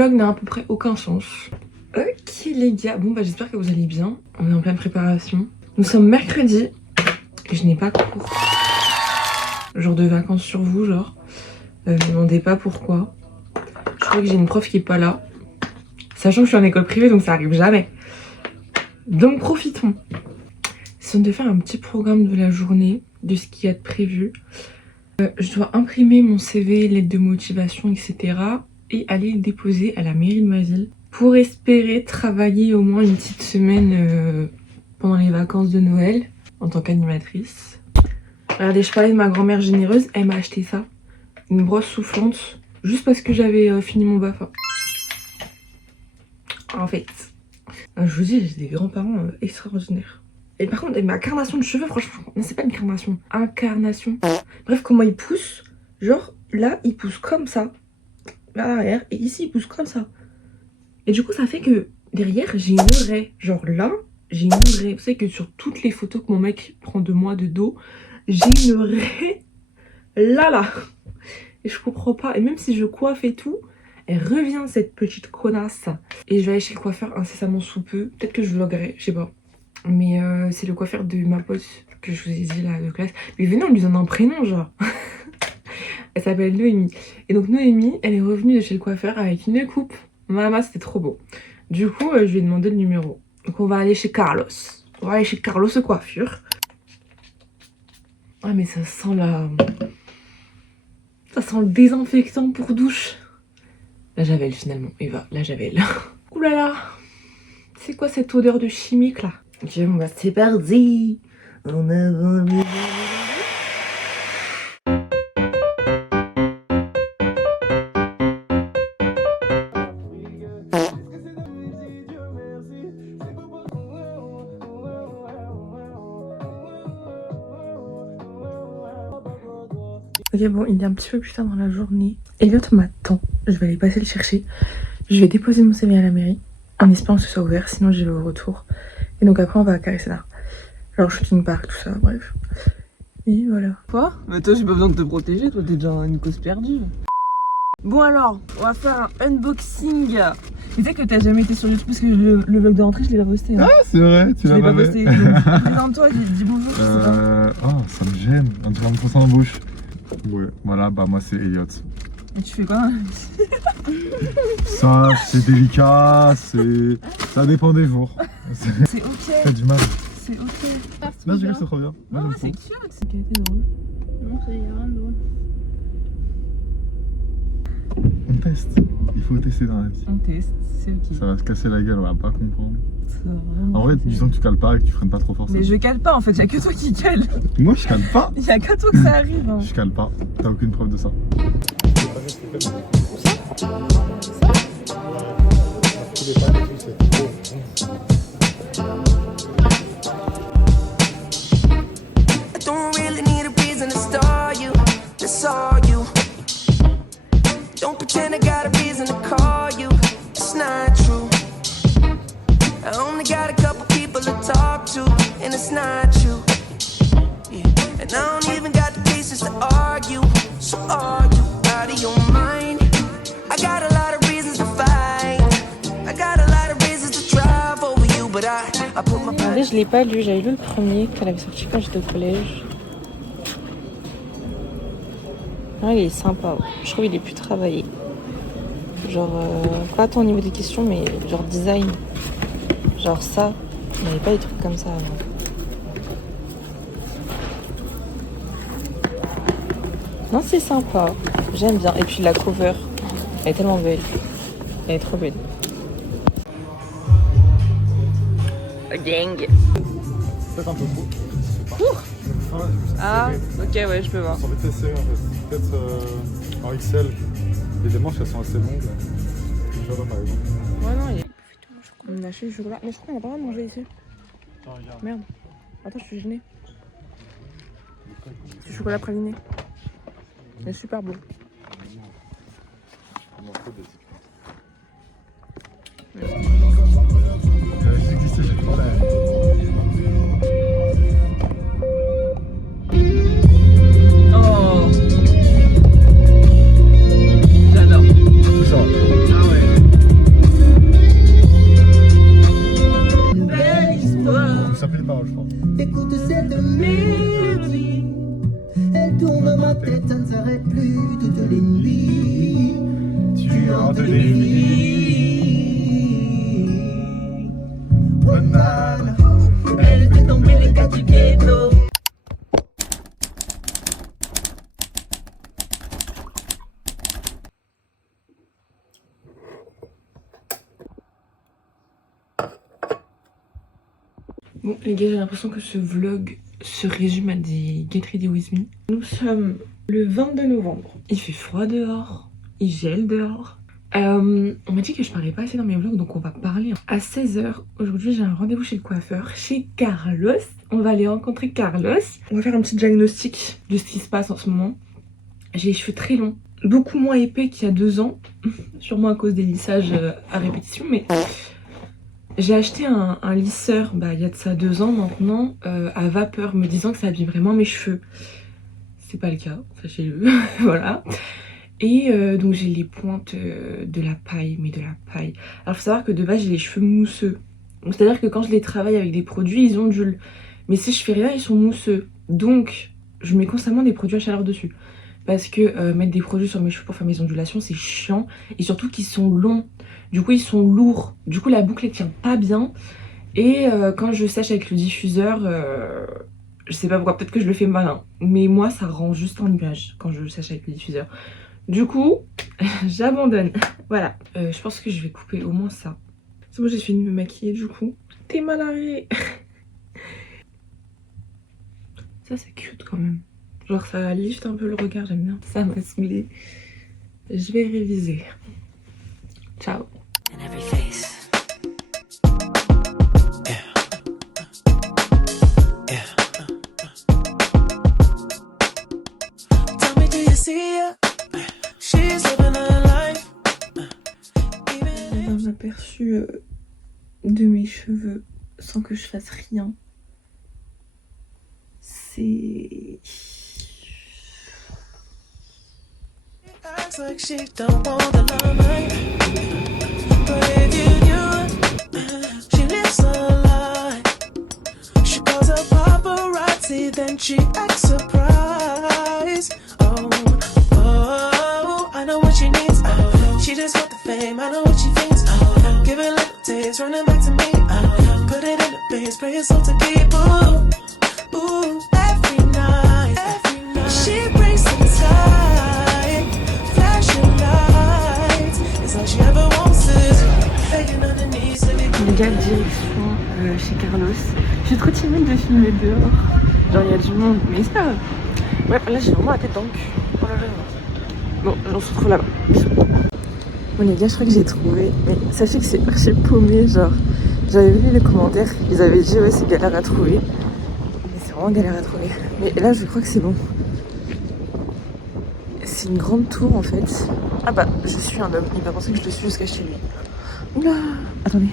vlog n'a à peu près aucun sens. Ok les gars, bon bah j'espère que vous allez bien. On est en pleine préparation. Nous sommes mercredi. Je n'ai pas cours. Jour de vacances sur vous, genre. Me demandez pas pourquoi. Je crois que j'ai une prof qui est pas là. Sachant que je suis en école privée, donc ça arrive jamais. Donc profitons. C'est de faire un petit programme de la journée, de ce qu'il y a de prévu. Je dois imprimer mon CV, lettre de motivation, etc. et aller le déposer à la mairie de ma ville pour espérer travailler au moins une petite semaine pendant les vacances de Noël en tant qu'animatrice. Regardez, je parlais de ma grand-mère généreuse, elle m'a acheté ça. Une brosse soufflante, juste parce que j'avais fini mon BAFA. En fait, je vous dis, j'ai des grands-parents extraordinaires. Et par contre, ma carnation de cheveux, franchement, non, c'est pas une carnation, incarnation. Bref, comment ils poussent, genre là, ils poussent comme ça, vers l'arrière, et ici, ils poussent comme ça. Et du coup, ça fait que derrière, j'ai une raie. Genre là, j'ai une raie. Vous savez que sur toutes les photos que mon mec prend de moi de dos, j'ai une raie là. Et je comprends pas. Et même si je coiffe et tout, elle revient cette petite connasse. Et je vais aller chez le coiffeur incessamment sous peu. Peut-être que je vloguerai, je sais pas. Mais c'est le coiffeur de ma pote que je vous ai dit là de classe. Mais venez, on lui donne un prénom genre. Elle s'appelle Noémie. Et donc Noémie, elle est revenue de chez le coiffeur avec une coupe. Maman, c'était trop beau. Du coup, je lui ai demandé le numéro. Donc on va aller chez Carlos. On va aller chez Carlos coiffure. Ah mais ça sent la... Ça sent le désinfectant pour douche. La Javel finalement, Eva, la Javel. Ouh là là. C'est quoi cette odeur de chimique là? Ok, bon bah c'est parti. En avant. Ok, bon, il est un petit peu plus tard dans la journée. Elliot m'attend. Je vais aller passer le chercher. Je vais déposer mon CV à la mairie en espérant que ce soit ouvert, sinon j'y vais au retour. Et donc après, on va à Carré-Sénard. Genre shooting park, tout ça, bref. Et voilà. Quoi? Mais toi, j'ai pas besoin de te protéger, toi, t'es déjà une cause perdue. Bon alors, on va faire un unboxing. Tu sais que t'as jamais été sur YouTube parce que le vlog de rentrée, je l'ai pas posté. Hein. Ah, c'est vrai, tu l'as pas posté. Présente-toi, dis bonjour. Oh, ça me gêne. On dirait me foncer en bouche. Ouais, voilà, bah moi c'est Elliot. Et tu fais quoi? Ça, c'est délicat, ça dépend des jours. C'est ok. Fait du mal. C'est ok. Non, je rigole, c'est trop bien. Moi, Non, j'aime c'est trop. cute. C'est qui a été drôle. Non, c'est rien de drôle. On teste. Il faut tester dans la vie. On teste, c'est ok. Ça va se casser la gueule, on va pas comprendre. Ça va vraiment En vrai, casser. disons que tu cales pas et que tu freines pas trop fort. Mais je cale pas en fait, y'a que toi qui cale. Moi, je cale pas. Y'a qu'à toi que ça arrive. Hein. Je cale pas. T'as aucune preuve de ça. Don't pretend I got a reason to call you. It's not true. I only got a couple people to talk to, and it's not you. Yeah. And I don't even got the patience to argue. So are you out of your mind? I got a lot of reasons to fight. I got a lot of reasons to drive over you, but I put my... En vrai, je l'ai pas lu, j'avais lu le premier qu'elle avait sorti quand j'étais au collège. Ouais, il est sympa, ouais. Je trouve qu'il est plus travaillé. Genre, pas tant au niveau des questions, mais genre design. Genre ça, il n'y avait pas des trucs comme ça avant. Non, c'est sympa, j'aime bien. Et puis la cover, elle est tellement belle. Elle est trop belle. Gang. Peut-être un peu trop. Court. Ah, ok, ouais, je peux voir. Ça va être assez serré en fait. Peut-être en XL. Et les manches elles sont assez longues. Je vois par exemple. Ouais, non, il est... On a acheté du chocolat. Mais je crois qu'on a pas le droit de manger ici. Attends, regarde. Merde. Attends, je suis gênée. C'est du chocolat praliné. Il est super beau. J'existais, j'ai trop la... Oh, j'adore. Tout ça. Ah ouais. Écoute cette mélodie, elle tourne dans ma tête, ça ne s'arrête plus toutes les nuits. Tu hantes les vies. One man, elle fait tomber les cas du ghetto. Bon les gars, j'ai l'impression que ce vlog se résume à des Get Ready With Me. Nous sommes le 22 novembre. Il fait froid dehors, il gèle dehors. On m'a dit que je parlais pas assez dans mes vlogs, donc on va parler. À 16h, aujourd'hui j'ai un rendez-vous chez le coiffeur, chez Carlos. On va aller rencontrer Carlos. On va faire un petit diagnostic de ce qui se passe en ce moment. J'ai les cheveux très longs, beaucoup moins épais qu'il y a 2 ans. Sûrement à cause des lissages à répétition, mais... J'ai acheté un lisseur, il y a de ça 2 ans maintenant, à vapeur, me disant que ça abîme vraiment mes cheveux. C'est pas le cas, sachez-le, voilà. Et donc j'ai les pointes de la paille, mais de la paille. Alors faut savoir que de base j'ai les cheveux mousseux. C'est-à-dire que quand je les travaille avec des produits, ils ondulent. Mais si je fais rien, ils sont mousseux. Donc je mets constamment des produits à chaleur dessus. Parce que mettre des produits sur mes cheveux pour faire mes ondulations, c'est chiant. Et surtout qu'ils sont longs. Du coup, ils sont lourds. Du coup, la boucle, elle tient pas bien. Et quand je sèche avec le diffuseur, je sais pas pourquoi, peut-être que je le fais malin. Mais moi, ça rend juste en nuage quand je sèche avec le diffuseur. Du coup, j'abandonne. Voilà. Je pense que je vais couper au moins ça. C'est bon, j'ai fini de me maquiller du coup. T'es mal arrêté. Ça, c'est cute quand même. Genre, ça lift un peu le regard, j'aime bien. Ça m'a saoulée. Je vais réviser. Ciao. In every face. Yeah. Yeah. Tell me, do you see her? She's living her life. J'ai un aperçu de mes cheveux sans que je fasse rien. C'est... Acts like she don't want the limelight. But if you knew it, she lives a lie. She calls her paparazzi, then she acts surprised. Oh, oh, I know what she needs. She just want the fame, I know what she thinks. Give it little taste, running back to me. Put it in the base, pray it's all to keep. Ooh, ooh, every night, she brings the tide. Flashing lights, it's all she ever wants is begging underneath. Les gars, direction chez Carlos. Je suis trop timide de filmer dehors. Genre, il y a du monde, mais c'est pas grave. Ouais, là, j'ai vraiment la tête dans le cul. Oh là là. Bon, on se retrouve là-bas. Bon, les gars, je crois que j'ai trouvé. Mais sachez que c'est archi paumé. Genre, j'avais vu les commentaires. Ils avaient dit, ouais, c'est galère à trouver. Mais c'est vraiment galère à trouver. Mais là, je crois que c'est bon. C'est une grande tour en fait. Ah bah, je suis un homme. Il va penser que je le suis jusqu'à chez lui. Oula! Attendez.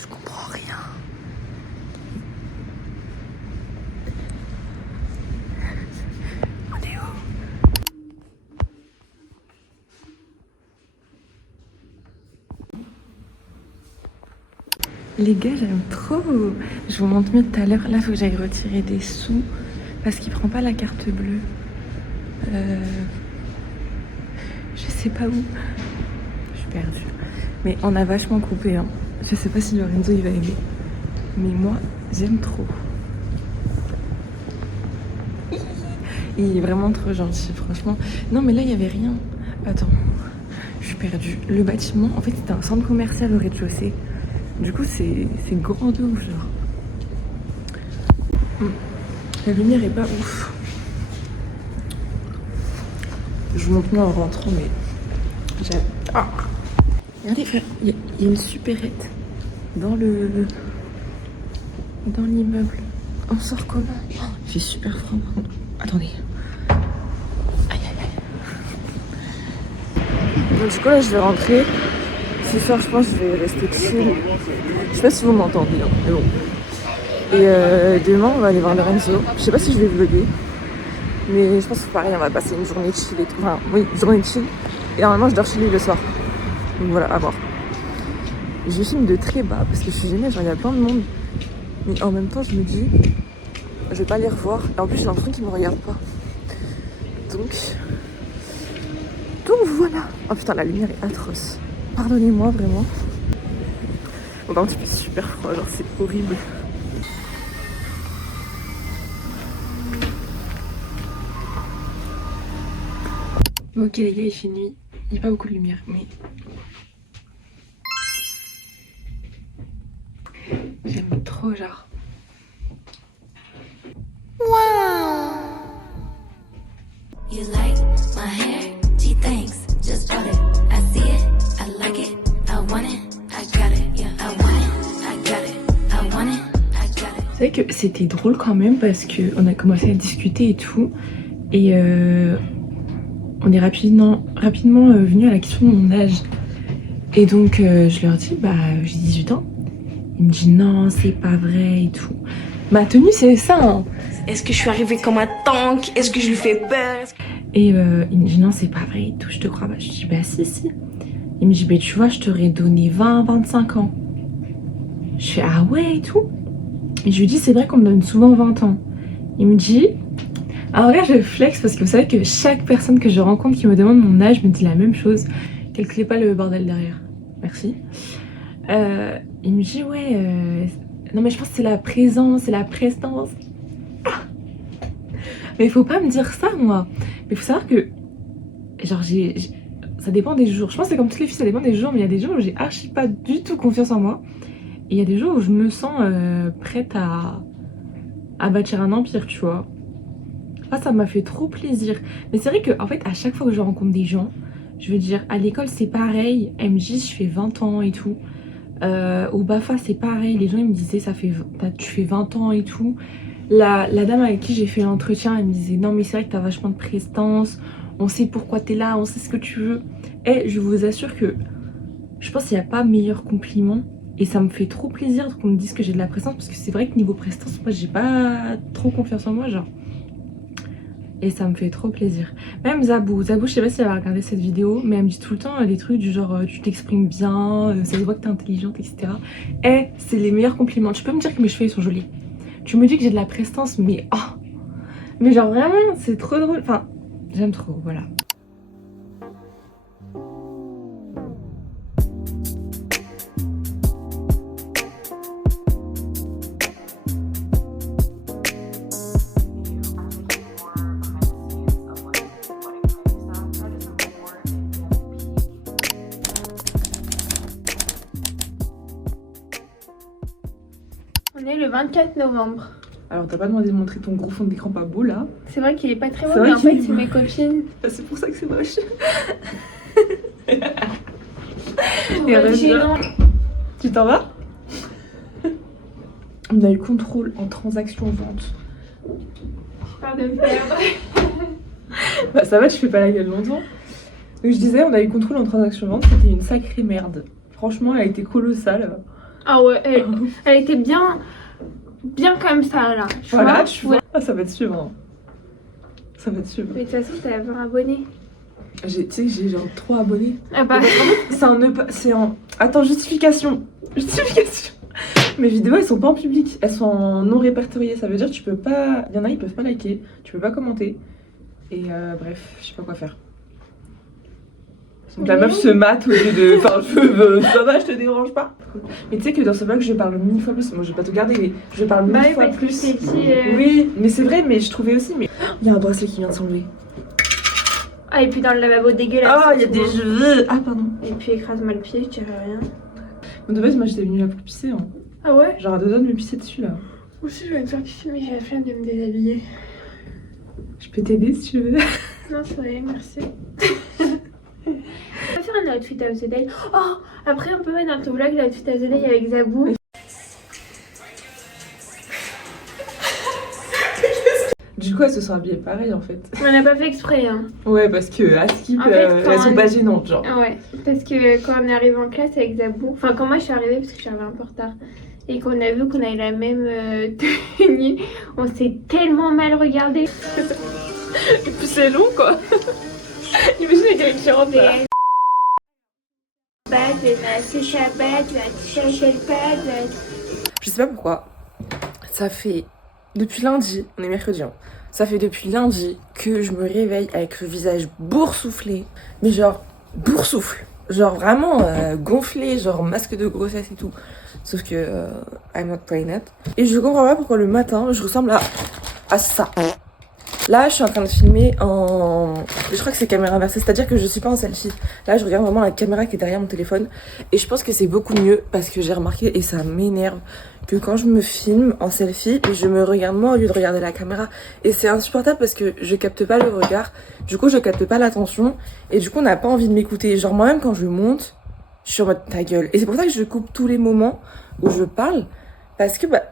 Je comprends rien. On est où? Les gars, j'aime trop. Je vous montre mieux tout à l'heure. Là, il faut que j'aille retirer des sous parce qu'il prend pas la carte bleue. Je sais pas où. Je suis perdue. Mais on a vachement coupé. Hein. Je sais pas si Lorenzo il va aimer. Mais moi, j'aime trop. Il est vraiment trop gentil, franchement. Non, mais là, il y avait rien. Attends, je suis perdue. Le bâtiment, en fait, c'était un centre commercial au rez-de-chaussée. Du coup, c'est grand de ouf, genre. La lumière est pas ouf. Je vous montre mieux en rentrant, mais... Ah. Regardez, frère, il y a une supérette dans l'immeuble. On sort comment? Oh, il fait super froid. Attendez. Aïe, aïe, aïe. Donc du coup, là, je vais rentrer. Ce soir, je pense que je vais rester chill. Je sais pas si vous m'entendez, hein, mais bon. Et demain, on va aller voir Lorenzo. Je sais pas si je vais vlogger. Mais je pense que pareil, on va passer une journée chill et tout. Enfin, oui, une journée chill. Et normalement, je dors chez lui le soir. Donc voilà, à voir. Je filme de très bas parce que je suis gênée, genre il y a plein de monde. Mais en même temps, je me dis, je vais pas les revoir. Et en plus, j'ai l'impression qu'ils me regardent pas. Donc voilà. Oh putain, la lumière est atroce. Pardonnez-moi vraiment. Bon, par contre, il fait super froid, genre c'est horrible. Bon, ok les gars, il fait nuit. Il n'y a pas beaucoup de lumière, mais... J'aime trop, genre. You like my hair? Gee, thanks. Just bought it. I see it. I like it. I want it. I got it. Yeah, I want it. I got it. I want it. I got it. C'est vrai que c'était drôle quand même parce qu'on a commencé à discuter et tout. Et on est rapidement venu à la question de mon âge. Et donc je leur dis, bah j'ai 18 ans. Il me dit non, c'est pas vrai et tout. Ma tenue c'est ça hein. Est-ce que je suis arrivée comme un tank? Est-ce que je lui fais peur? Et il me dit non c'est pas vrai et tout, je te crois pas. Je dis bah si. Il me dit bah tu vois je t'aurais donné 20-25 ans. Je fais ah ouais et tout. Et je lui dis c'est vrai qu'on me donne souvent 20 ans. Il me dit, en vrai je flex parce que vous savez que chaque personne que je rencontre qui me demande mon âge me dit la même chose. Calculez pas le bordel derrière. Merci. Il me dit ouais non mais je pense que c'est la présence, c'est la prestance. Mais il faut pas me dire ça moi. Mais il faut savoir que genre ça dépend des jours. Je pense que c'est comme toutes les filles, ça dépend des jours. Mais il y a des jours où j'ai archi pas du tout confiance en moi. Et il y a des jours où je me sens prête à bâtir un empire, tu vois. Ça m'a fait trop plaisir. Mais c'est vrai que en fait à chaque fois que je rencontre des gens, je veux dire à l'école c'est pareil. Elle me dit je fais 20 ans et tout. Au BAFA c'est pareil. Les gens ils me disaient tu fais 20 ans et tout. La dame avec qui j'ai fait l'entretien, elle me disait non mais c'est vrai que t'as vachement de prestance, on sait pourquoi t'es là, on sait ce que tu veux. Et je vous assure que je pense qu'il n'y a pas meilleur compliment. Et ça me fait trop plaisir qu'on me dise que j'ai de la prestance, parce que c'est vrai que niveau prestance, moi j'ai pas trop confiance en moi genre. Et ça me fait trop plaisir. Même Zabou, je sais pas si elle va regarder cette vidéo, mais elle me dit tout le temps des trucs du genre tu t'exprimes bien, ça se voit que t'es intelligente, etc. Et c'est les meilleurs compliments. Tu peux me dire que mes cheveux ils sont jolis. Tu me dis que j'ai de la prestance, mais oh, mais genre vraiment, c'est trop drôle. Enfin, j'aime trop, voilà. On est le 24 novembre. Alors t'as pas demandé de montrer ton gros fond d'écran pas beau là? C'est vrai qu'il est pas très beau, C'est mais vrai en fait qu'il est c'est beau. mes copines. C'est pour ça que c'est moche. Gênant. Tu t'en vas? On a eu contrôle en transaction vente. J'ai peur de me perdre. Bah ça va, tu fais pas la gueule longtemps. Donc je disais, on a eu contrôle en transaction vente, c'était une sacrée merde. Franchement, elle a été colossale. Ah ouais, elle était bien comme ça là. Voilà, vois. tu vois. Ah, ça va te suivre. Hein. Ça va te suivre. Mais de toute façon, t'as 20 abonnés. Tu sais que j'ai genre 3 abonnés. Ah bah. C'est en... Attends, justification. Mes vidéos, elles sont pas en public. Elles sont en non répertoriées. Ça veut dire que tu peux pas... Il y en a, ils peuvent pas liker. Tu peux pas commenter. Et bref, je sais pas quoi faire. Donc la meuf se mate au lieu de... Enfin, ça va, je te dérange pas. Mais tu sais que dans ce vlog, je parle 1000 fois plus. Moi, je vais pas te garder, mais je parle 1000 fois parce que plus. je t'ai dit, Oui, mais c'est vrai, mais je trouvais aussi... Mais il y a un bracelet qui vient de s'enlever. Ah, et puis dans le lavabo dégueulasse. Ah, il y a des cheveux. Ah, pardon. Et puis écrase-moi le pied, je dirais rien. De base, moi, j'étais venue là pour pisser. Hein. Ah ouais? Genre à 2 doigts de me pisser dessus, là. Moi aussi, je vais me faire pisser, mais j'ai la flemme de me déshabiller. Je peux t'aider si tu veux. Non, c'est vrai, merci. On va faire un outfit of the day. Oh, après on peut mettre dans ton vlog l'outfit of the day avec Zabou. Du coup, elles se sont habillées pareil en fait. On n'a pas fait exprès, hein. Ouais, parce que à Skip, En fait, quand elles sont on- pas gênantes, genre. Ah ouais, parce que quand on est arrivé en classe avec Zabou, enfin quand moi je suis arrivée parce que je suis arrivée un peu en retard, et qu'on a vu qu'on avait la même tenue, on s'est tellement mal regardé. Et puis c'est long quoi. Imagine les clients. Shabbat, c'est Shabbat, Shabbat. Je sais pas pourquoi. Ça fait depuis lundi, on est mercredi, hein. Ça fait depuis lundi que je me réveille avec le visage boursouflé. Mais genre, boursoufle. Genre vraiment gonflé, genre masque de grossesse et tout. Sauf que I'm not pregnant. Et je comprends pas pourquoi le matin, je ressemble à ça. Là, je suis en train de filmer en... Je crois que c'est caméra inversée, c'est-à-dire que je suis pas en selfie. Là, je regarde vraiment la caméra qui est derrière mon téléphone. Et je pense que c'est beaucoup mieux parce que j'ai remarqué, et ça m'énerve, que quand je me filme en selfie, je me regarde moi au lieu de regarder la caméra. Et c'est insupportable parce que je capte pas le regard, du coup je capte pas l'attention, et du coup on n'a pas envie de m'écouter. Genre moi-même quand je monte, je suis en mode ta gueule. Et c'est pour ça que je coupe tous les moments où je parle, parce que bah...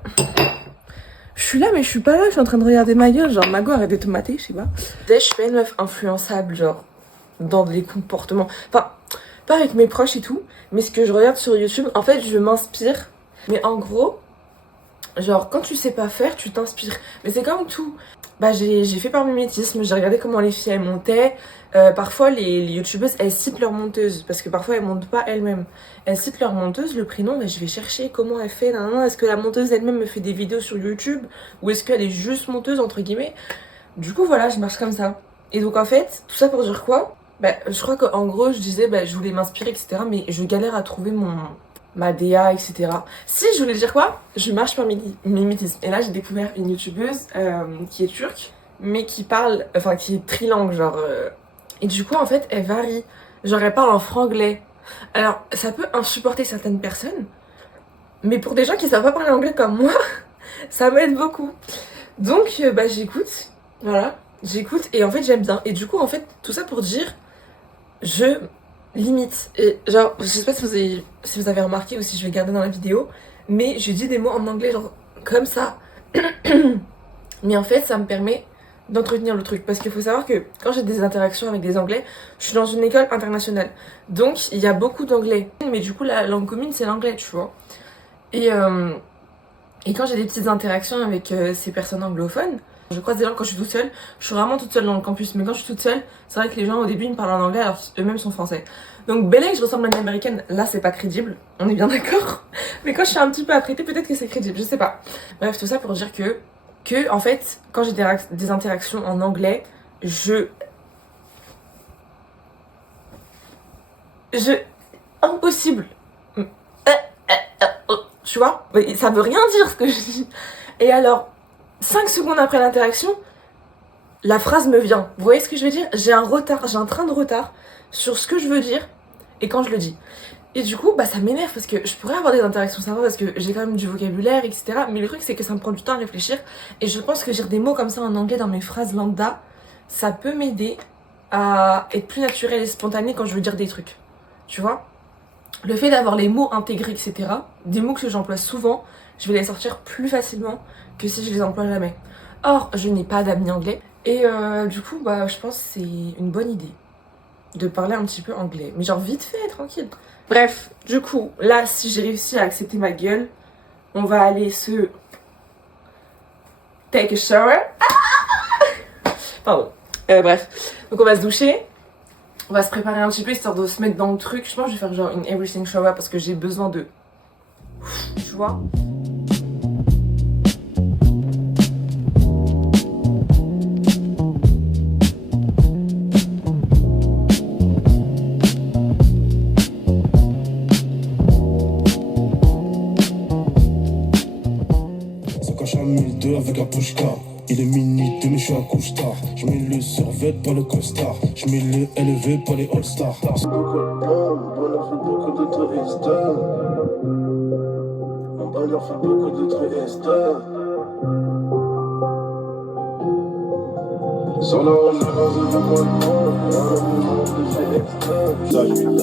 Je suis là mais je suis pas là, je suis en train de regarder ma gueule, genre Mago arrête de te mater, je sais pas. Je suis pas une meuf influençable, genre, dans les comportements. Enfin, pas avec mes proches et tout, mais ce que je regarde sur YouTube, en fait je m'inspire. Mais en gros, genre quand tu sais pas faire, tu t'inspires. Mais c'est comme tout. Bah j'ai fait par mimétisme, j'ai regardé comment les filles elles montaient. Parfois les youtubeuses elles citent leur monteuse, parce que parfois elles montent pas elles-mêmes. Elles citent leur monteuse, le prénom, bah, je vais chercher comment elle fait. Est-ce que la monteuse elle-même me fait des vidéos sur YouTube, ou est-ce qu'elle est juste monteuse entre guillemets. Du coup voilà, je marche comme ça. Et donc en fait, tout ça pour dire quoi? Bah je crois qu'en gros je disais bah je voulais m'inspirer etc, mais je galère à trouver ma DA, etc. Si, je voulais dire quoi? Je marche par mimétisme. Et là, j'ai découvert une youtubeuse qui est turque, mais qui parle, enfin, qui est trilingue, genre. Et du coup, en fait, elle varie. Genre, elle parle en franglais. Alors, ça peut insupporter certaines personnes, mais pour des gens qui savent pas parler anglais comme moi, ça m'aide beaucoup. Donc, bah, j'écoute. Voilà. J'écoute, et en fait, j'aime bien. Et du coup, en fait, tout ça pour dire, je limite. Et genre, je sais pas si vous avez remarqué ou si je vais garder dans la vidéo, mais je dis des mots en anglais genre comme ça. Mais en fait ça me permet d'entretenir le truc, parce qu'il faut savoir que quand j'ai des interactions avec des anglais, je suis dans une école internationale, donc il y a beaucoup d'anglais, mais du coup la langue commune c'est l'anglais, tu vois. Et quand j'ai des petites interactions avec ces personnes anglophones, je croise des gens quand je suis toute seule. Je suis vraiment toute seule dans le campus, mais quand je suis toute seule, c'est vrai que les gens au début ils me parlent en anglais alors qu'eux-mêmes sont français. Donc Bélec, je ressemble à une américaine, là c'est pas crédible, on est bien d'accord. Mais quand je suis un petit peu apprêtée, peut-être que c'est crédible, je sais pas. Bref, tout ça pour dire que en fait, quand j'ai des interactions en anglais, impossible. Tu vois, ça veut rien dire ce que je dis. Et alors 5 secondes après l'interaction, la phrase me vient. Vous voyez ce que je veux dire? J'ai un train de retard sur ce que je veux dire et quand je le dis. Et du coup, bah ça m'énerve parce que je pourrais avoir des interactions sympas parce que j'ai quand même du vocabulaire, etc. Mais le truc, c'est que ça me prend du temps à réfléchir. Et je pense que dire des mots comme ça en anglais dans mes phrases lambda, ça peut m'aider à être plus naturelle et spontanée quand je veux dire des trucs. Tu vois? Le fait d'avoir les mots intégrés, etc. Des mots que j'emploie souvent, je vais les sortir plus facilement que si je les emploie jamais. Or, je n'ai pas d'amis anglais. Et du coup, bah, je pense que c'est une bonne idée de parler un petit peu anglais. Mais genre vite fait, tranquille. Bref, du coup, là, si j'ai réussi à accepter ma gueule, on va aller se... take a shower. Pardon. Bref, donc on va se doucher. On va se préparer un petit peu histoire de se mettre dans le truc. Je pense que je vais faire genre une everything shower parce que j'ai besoin de... Tu vois? Avec un pushka, il est minuit, mais je suis à couche tard. Je mets le survêt, pas le costard. Je mets le élevé, pas les all-stars.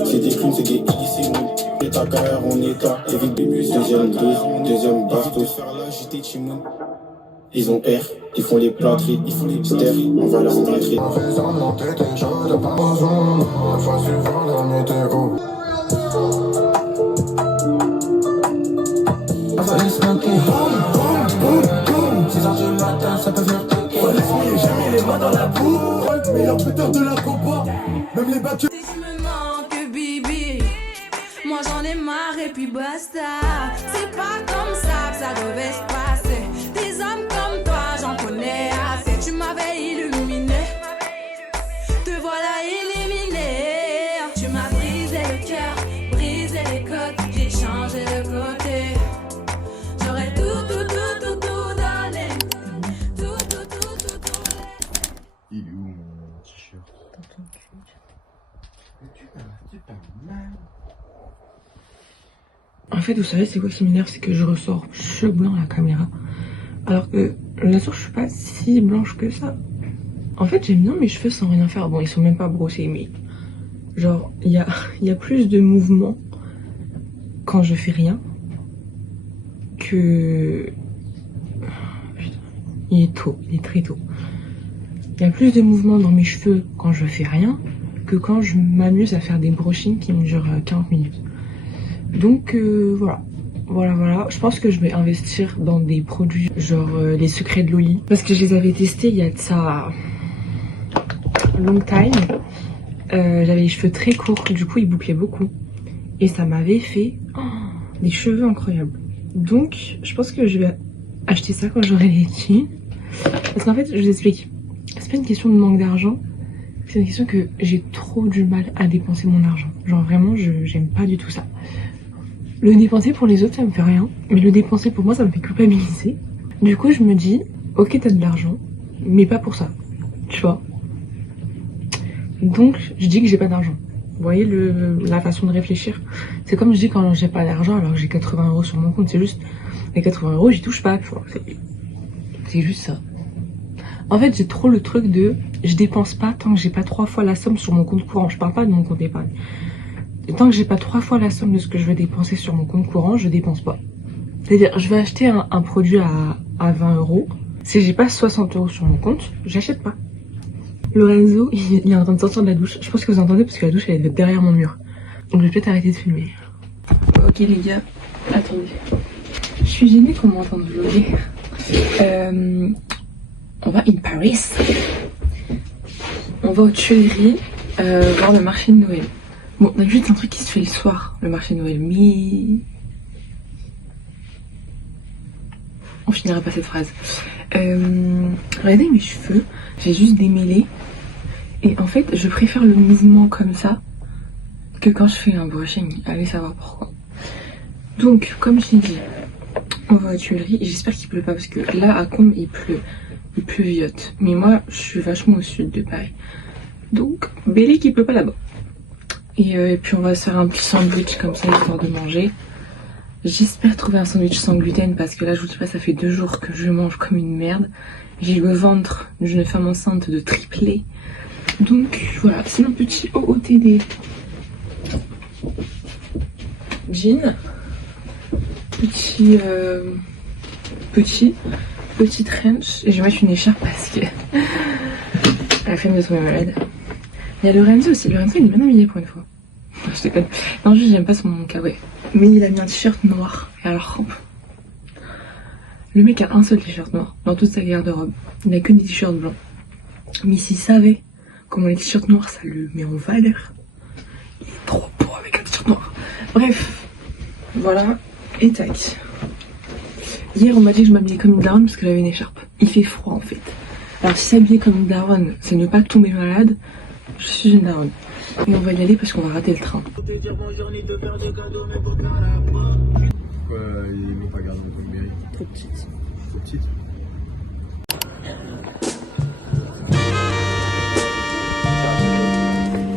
C'est des crimes, c'est des illicits. Et ta carrière en état, évite des musées. Deuxième dose, deuxième bastos. Ils ont R, ils font les plâtries, ils font les stères, on va leur montrer. Jamais les mains dans la boue, meilleur buteur de la compa, même les battus. Si je me manque, Bibi, basta. C'est pas comme ça que ça devait se passer. Des hommes comme toi, j'en connais assez. Tu m'avais illuminé, te voilà éliminé. Tu m'as brisé le cœur, brisé les côtes. J'ai changé de côté. J'aurais tout donné. Tout. Il est où mon t-shirt? Tu parles mal. En fait, vous savez, c'est quoi qui m'énerve, c'est que je ressors cheveux blancs à la caméra. Alors que, bien sûr, je suis pas si blanche que ça. En fait, j'aime bien mes cheveux sans rien faire. Bon, ils sont même pas brossés, mais... Genre, il y a plus de mouvement quand je fais rien que... Putain, il est tôt, il est très tôt. Il y a plus de mouvement dans mes cheveux quand je fais rien que quand je m'amuse à faire des brushings qui me durent 40 minutes. Donc voilà. Je pense que je vais investir dans des produits genre les secrets de Loli. Parce que je les avais testés il y a de ça long time. J'avais les cheveux très courts, du coup ils bouclaient beaucoup. Et ça m'avait fait des cheveux incroyables. Donc je pense que je vais acheter ça quand j'aurai les thunes. Parce qu'en fait, je vous explique. C'est pas une question de manque d'argent. C'est une question que j'ai trop du mal à dépenser mon argent. Genre vraiment, j'aime pas du tout ça. Le dépenser pour les autres, ça me fait rien. Mais le dépenser pour moi, ça me fait culpabiliser. Du coup, je me dis, ok, t'as de l'argent, mais pas pour ça. Tu vois. Donc, je dis que j'ai pas d'argent. Vous voyez la façon de réfléchir? C'est comme je dis quand j'ai pas d'argent alors que j'ai 80 € sur mon compte. C'est juste, les 80 €, j'y touche pas, tu vois. C'est juste ça. En fait, j'ai trop le truc de je dépense pas tant que j'ai pas 3 fois la somme sur mon compte courant. Je parle pas de mon compte épargne. Et tant que j'ai pas 3 fois la somme de ce que je vais dépenser sur mon compte courant, je dépense pas. C'est-à-dire, je vais acheter un produit à 20 €. Si j'ai pas 60 € sur mon compte, j'achète pas. Lorenzo, il est en train de sortir de la douche. Je pense que vous entendez parce que la douche elle est derrière mon mur. Donc je vais peut-être arrêter de filmer. Ok les gars, attendez. Je suis gênée qu'on m'entende vlogger. On va in Paris. On va aux Tuileries voir le marché de Noël. Bon, d'habitude c'est un truc qui se fait le soir, le marché de Noël, mais... On finira pas cette phrase. Regardez mes cheveux, j'ai juste démêlé. Et en fait, je préfère le mouvement comme ça que quand je fais un brushing. Allez savoir pourquoi. Donc, comme je l'ai dit, on va aux Tuileries. Et j'espère qu'il pleut pas parce que là, à Combe, il pleut. Il pleuviote. Mais moi, je suis vachement au sud de Paris. Donc, belé qu'il pleut pas là-bas. Et puis on va se faire un petit sandwich comme ça, histoire de manger. J'espère trouver un sandwich sans gluten parce que là, je vous dis pas, ça fait 2 jours que je mange comme une merde. J'ai le ventre d'une femme enceinte de triplé. Donc voilà, c'est mon petit OOTD. Jean. Petit trench. Et je vais mettre une écharpe parce que... la flemme de tomber malade. Il y a Lorenzo aussi. Lorenzo, il est bien habillé pour une fois. Je déconne. Non, juste, j'aime pas son kawaii. Mais il a mis un t-shirt noir. Et alors, le mec a un seul t-shirt noir dans toute sa garde-robe. Il n'a que des t-shirts blancs. Mais s'il savait comment les t-shirts noirs, ça le met en valeur. Il est trop beau avec un t-shirt noir. Bref. Voilà. Et tac. Hier, on m'a dit que je m'habillais comme une daronne parce que j'avais une écharpe. Il fait froid, en fait. Alors, si s'habiller comme une daronne, c'est ne pas tomber malade, je suis une daronne. Et on va y aller parce qu'on va rater le train. Pourquoi il n'est pas gardé comme mairie? Trop petite. Trop petite.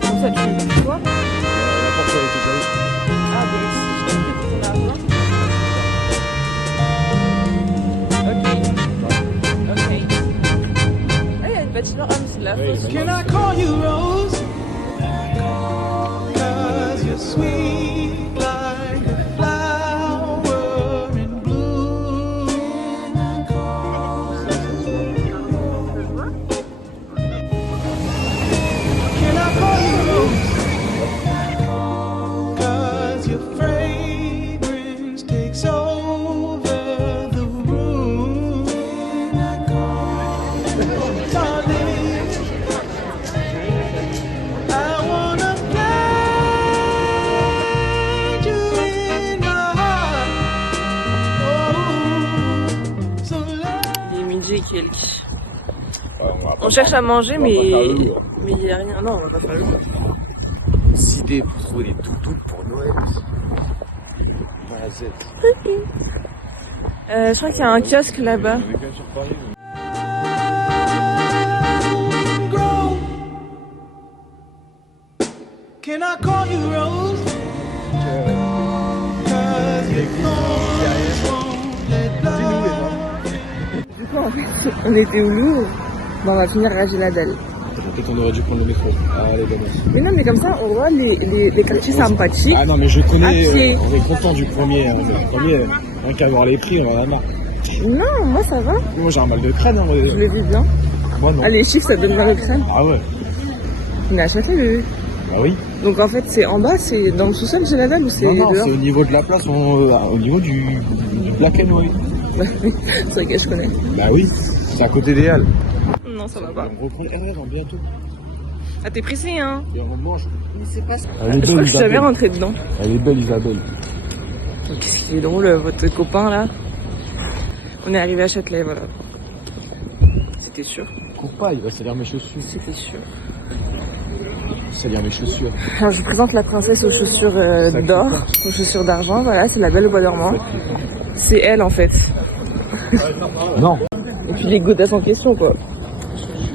Comme ça, tu fais quoi? Pourquoi elle était jalouse? Ah, ben si je t'ai pris pour ton argent. Ok. Ah, il y a une bachelor homme, c'est la fausse. Can I call you Rose? Cause you're sweet like a flower in bloom. Can I call you Rose? Cause your fragrance takes over the room. Darling, quelques. On cherche à manger, mais il n'y a rien. Non, on va pas faire le tour. Des idées pour trouver des toutous pour Noël. Voilà, Z. Je crois qu'il y a un kiosque là-bas. Can I call you Rose? Du coup, en fait, on était au Louvre. Bon, on va finir à la dalle. Peut-être on aurait dû prendre le métro. Ah, les bonnes. Mais non, mais comme ça, on voit les quartiers sympathiques. Ah non, mais je connais. À pied. On est content du premier. Le premier, rien qu'à voir les prix, on en a marre. Non, moi ça va. Moi j'ai un mal de crâne. Hein, Je le vis bien. Moi non. Ah, les chiffres, ça donne mal au crâne. Ah ouais. On est à Châtelet. Bah oui. Donc en fait, c'est en bas, c'est dans le sous-sol, c'est la dalle ou c'est Non, dehors? c'est au niveau de la place, au niveau du Black and White. Bah oui, c'est vrai que je connais. Bah oui, c'est à côté des Halles. Non, ça va pas. On reprend RR bientôt. Ah, t'es pressé, hein? Et on mange. Mais c'est pas ça. Elle est Je crois belle, que je suis jamais Isabelle. rentrée dedans. Elle est belle, Isabelle. Qu'est-ce qui est drôle, votre copain là? On est arrivé à Châtelet, voilà. C'était sûr. Cours pas, il va salir mes chaussures. C'était sûr. Salir mes chaussures. Alors, je vous présente la princesse aux chaussures d'or, aux chaussures d'argent. Voilà, c'est la belle au bois dormant. C'est elle en fait. Non. Et puis les godasses en question, quoi.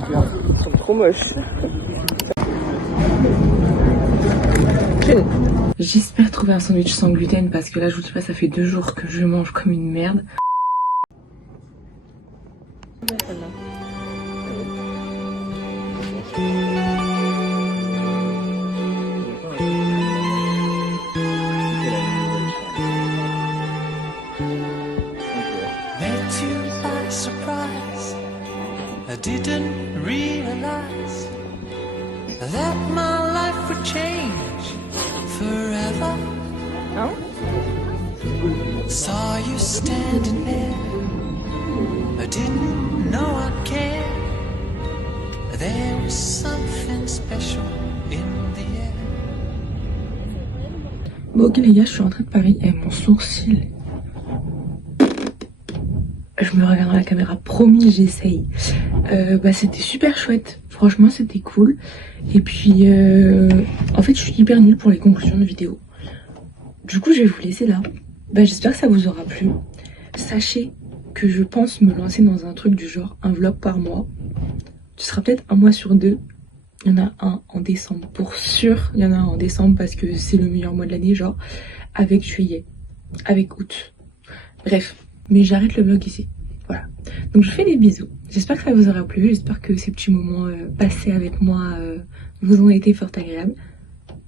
Ils sont trop moches. J'espère trouver un sandwich sans gluten parce que là, je vous dis pas, ça fait 2 jours que je mange comme une merde. Met you by surprise. I didn't realize that my life would change forever. Hein? Saw you standing there. I didn't know I'd care. There was something special in the air. Bon, ok les gars, je suis rentrée de Paris et mon sourcil. Je me regarde dans la caméra, promis, j'essaye. C'était super chouette, franchement c'était cool. Et puis, en fait je suis hyper nulle pour les conclusions de vidéo. Du coup je vais vous laisser là. J'espère que ça vous aura plu. Sachez que je pense me lancer dans un truc du genre un vlog par mois. Ce sera peut-être un mois sur 2. Il y en a un en décembre pour sûr. Il y en a un en décembre parce que c'est le meilleur mois de l'année, genre avec juillet, avec août. Bref, mais j'arrête le vlog ici. Voilà. Donc je vous fais des bisous. J'espère que ça vous aura plu. J'espère que ces petits moments passés avec moi vous ont été fort agréables.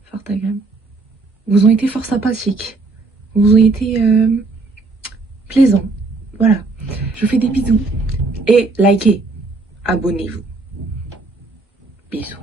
Fort agréables. Vous ont été fort sympathiques. Vous ont été plaisants. Voilà. Je vous fais des bisous. Et likez. Abonnez-vous. Bisous.